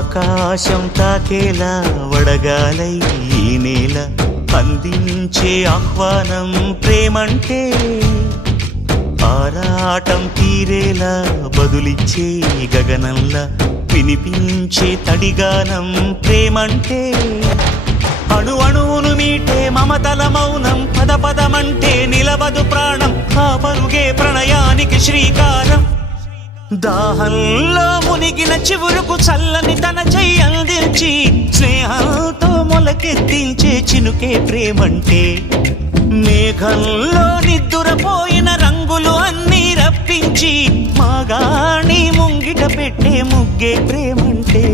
ఆకాశం తాకేలా వడగాలై ఈ నేల అందించే ఆహ్వానం ప్రేమంటే ఆరాటం తీరేలా బదులిచ్చే గగనంలా వినిపించే తడిగానం ప్రేమంటే అణు అణువును మీటే మమతల మౌనం పద పదమంటే నిలవదు ప్రాణం ఆ పరుగే ప్రణయానికి శ్రీకారం దాహంలో మునిగిన చివురుకు చల్లని తన చెయ్యి అందించి స్నేహంతో మొలకెత్తించే చినుకే ప్రేమంటే మేఘంలో నిద్దురపోయిన రంగులు అన్నీ రప్పించి మాగాణి ముంగిట పెట్టే ముగ్గే ప్రేమంటే